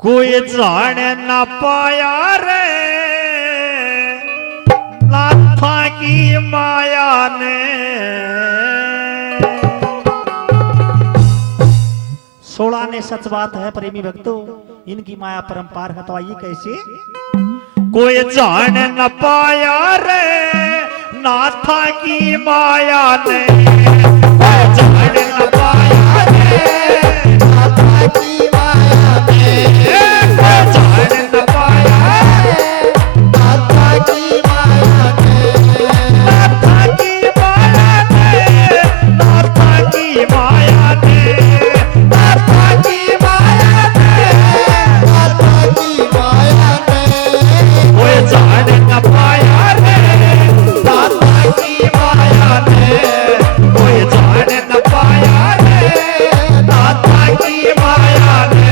कोई जाने न पाया रे नाथा की माया ने। सोलह ने सच बात है प्रेमी भक्तों, इनकी माया परंपार है। तो आइए कैसे। कोई जान न पाया रे नाथा की माया ने। कोई जान न पाया रे नाथा की माया ने। कोई जान न पाया रे नाथा की माया ने। नाथा की माया ने। नाथा की माया ने। नाथा की माया ने। नाथा की माया ने। कोई जान न पाया रे नाथा की माया ने। कोई जान न पाया रे नाथा की माया ने।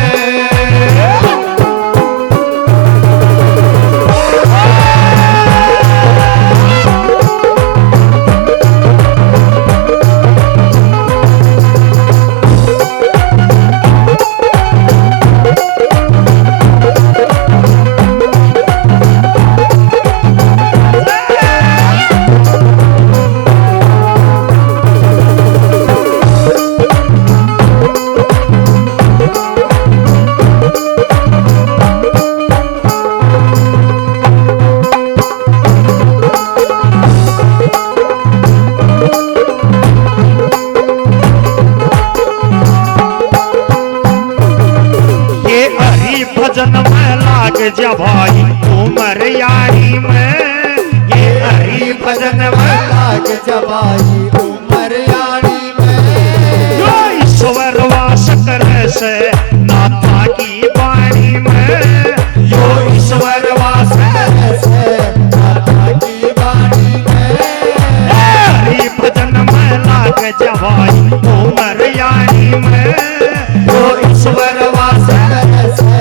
भजन में लाग जा भाई उमर यारी में। ये हरि भजन में लाग जा भाई उमर यारी में। जो ईश्वर वास करे से नाथा की वाणी में। जो ईश्वर वास करे से नाथा की वाणी में। हरि भजन में लाग जा भाई उमर यारी में। जो ईश्वर वास करे से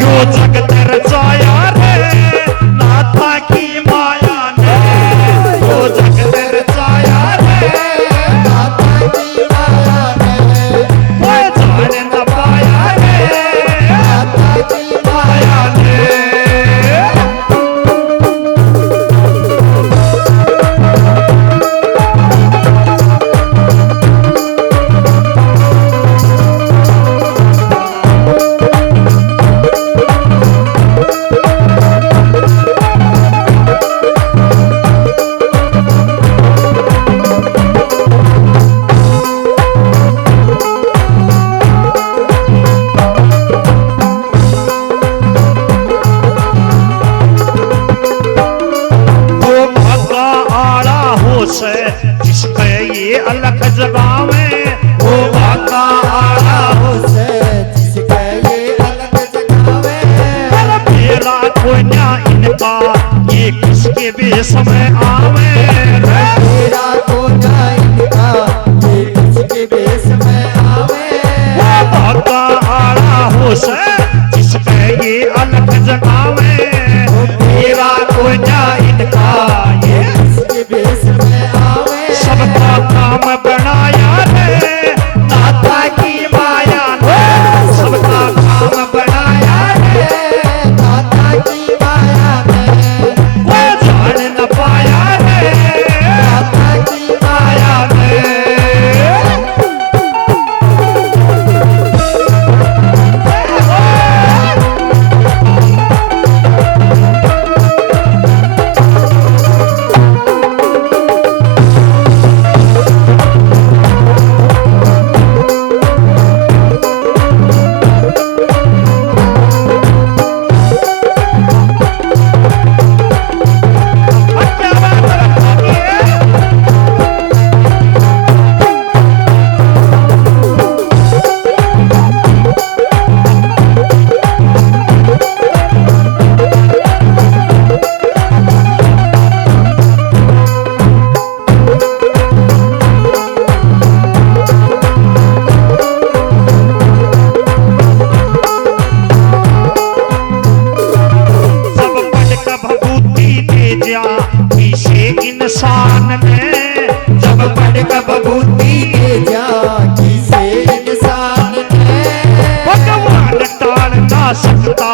यो जगत रचाया रे नाथा की माया ने। भगवान टाल ना सकता